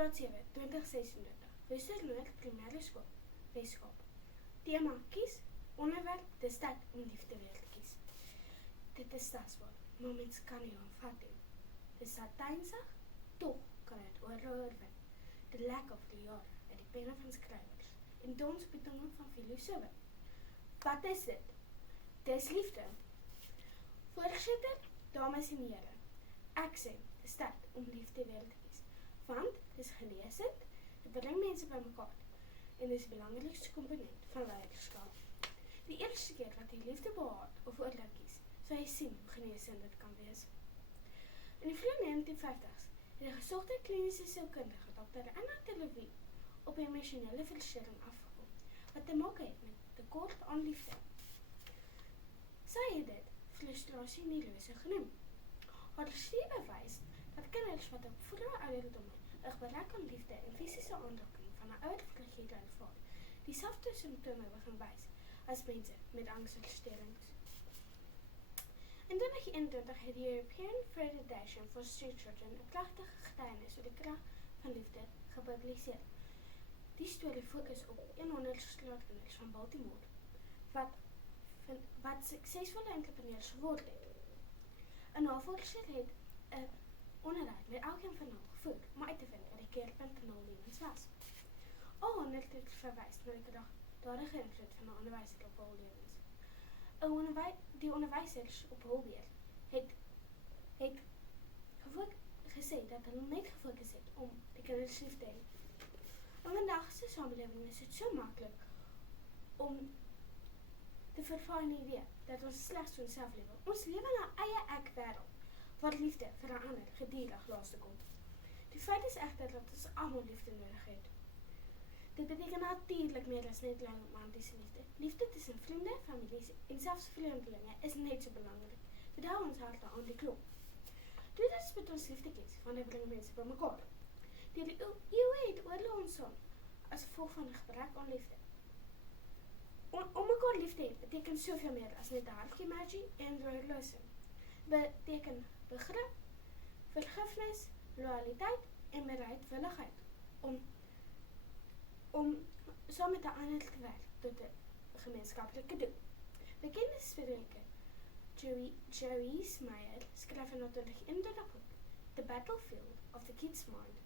Graad 7, 2026, Westernoord Primêre Skool, Weskaap. Tema kies, onderwerp, dis tyd om lief te weer te kies. Dit is tasbaar, maar mens kan nie aanvat nie. Dis satynsig, tog kan het oorwin. De lek of die jare uit die penne van skrywers en donsbetonge van filosofe. Wat is dit? Dis liefde. Voorzitter, dames en heren, ek sê, dis tyd om liefde weer te kies. Want, dis geleesend, dit bring mense by mekaar en dis die belangrikste komponent van leiderskap. Die eerste keer wat jy liefde behaat of oorlog kies, sal jy sien hoe geneesend dit kan wees. In die vroege 1950s het 'n gesogte kliniese sielkundige Dr. Anna Televi op emosionele verstoring afgekom, wat te maak het met tekort aan liefde. Sy het dit frustrasie neurose genoem. Haar studie bewys dat kinders wat op vroeë ouderdomme 'n gebrek aan liefde en fisiese aanraking van 'n ouer figuur ervaar, dieselfde simptome begin wys as mense met angsversteurings. In 2021 het die European Federation for Street Children 'n pragtige getuienis oor die krag van liefde gepubliseer. Die storie fokus op 100 straatkinders van Baltimore wat suksesvolle entrepreneurs geword het. 'n Navorser het 'n onderhoud met elkeen van hulle gevoer om uit te vind wat die keerpunt in hul lewens was. Al 100 het verwys na die gedachte invloed van 'n onderwyser op hul lewens. Die onderwysers op hul beurt het gesê dat hulle net gefokus het om die kinders lief te hê. In vandag se samelewing is dit so maklik om te vervaar in die idee dat ons slegs vir onsself lewe. Ons lewe in 'n eie ek wêreld waar liefde vir 'n ander gedurig laaste kom. Die feit is egter dat ons almal liefde nodig het. Dit beteken natuurlik meer as net romantiese liefde. Liefde tussen vriende, families en selfs vreemdelinge is net so belangrik. Dit hou ons harte aan die klop. Dit is met ons liefde kies, want dit bring mense by mekaar. Deur die eeue het oorlog ontstaan as gevolg van 'n gebrek aan liefde. Om mekaar lief te hê beteken soveel meer as net 'n hartjie-emoji en horlosie. Beteken begrip, vergifnis, loyaliteit en bereidwilligheid om saam met 'n ander te werk tot 'n gemeenskaplike doel. Bekende spreker Joyce Meyer skryf in 2021 boek The Battlefield of the Kid's Mind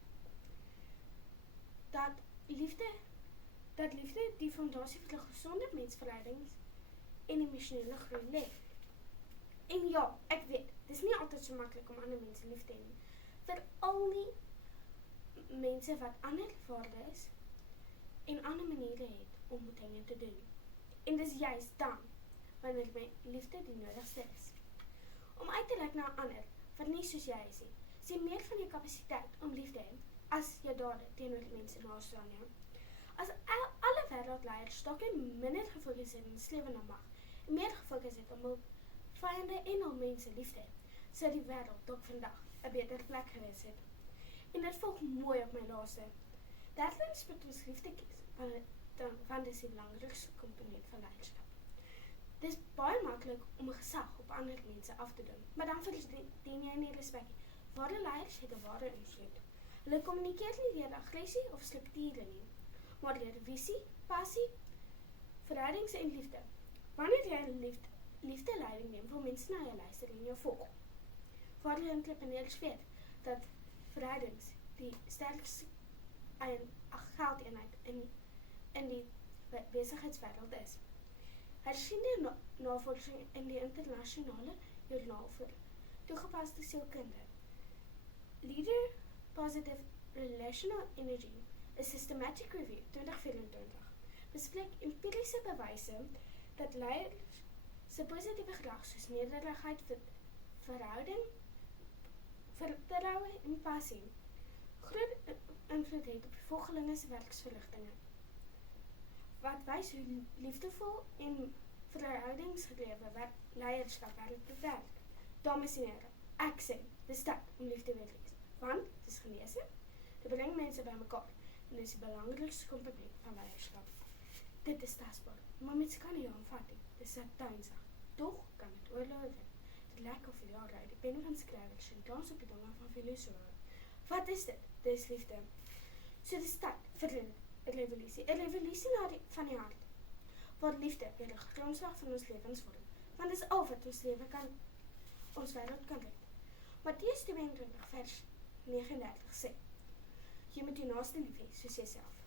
dat liefde die fondasie vir 'n gesonde mensverhoudings en emosionele groei lê. En ja, ek weet, dis nie altyd so maklik om ander mense lief te hê nie. Veral nie mense wat ander waardes en ander maniere het om dinge te doen. En dis juist dan wanneer liefde die nodigste is. Om uit te reik na 'n ander wat nie soos jy is nie, sê meer van jou kapasiteit om lief te hê as jou dade teenoor mense naaste aan jou. As alle wêreldleiers dalk minder gefokus het in slewe na mag en meer gefokus het om hul vyande en hul mense lief te hê, sou die wêreld dalk vandag 'n beter plek gewees het. En dit volg mooi op my laaste. Daartens moet ons liefde kies, want dit is die belangrikste komponent van leiderskap. Dit is baie maklik om 'n gesag op ander mense af te doen, maar dan verdien jy nie respek nie. Ware leiers het 'n ware invloed. Hulle kommunikeer nie deur aggressie of strukture nie, maar deur visie, passie, verhoudings en liefde. Wanneer jy liefde leiding neem, wil mense na jou luister en jou volg. Ware entrepreneurs weet dat verhoudings die sterkste geldeenheid in die besigheidswêreld is. Hersiende navorsing in die internasionale joernaal vir toegepaste sielkunde, Leader Positive Relational Energy, a Systematic Review 2024, bespreek empiriese bewyse dat leiers se positiewe gedrag soos nederigheid, vertroue en passie groot invloed het op die volgelinge se werksverrigtinge. Wat wys hoe liefdevol en verhoudingsgedrewe leierskap werk. Dames en here, ek sê, dis tyd om liefde weer te kies. Want dit is geneesend, dit bring mense by mekaar en dit is die belangrikste komponent van leierskap. Dit is tasbaar, maar mense kan nie aanvat nie. Dit is satynsig. Tog kan dit oorlog wen. Dit lek of jare uit die penne van skrywers en dans op die dinge van filosofe. Wat is dit? Dit is liefde. So dis tyd vir 'n revolusie. 'n Revolusie van die hart. Waar liefde weer die grondslag van ons lewens word. Want dis al wat ons wêreld kan red. Matteus 22 vers 39 sê: Jy moet jou naaste lief hê soos jouself.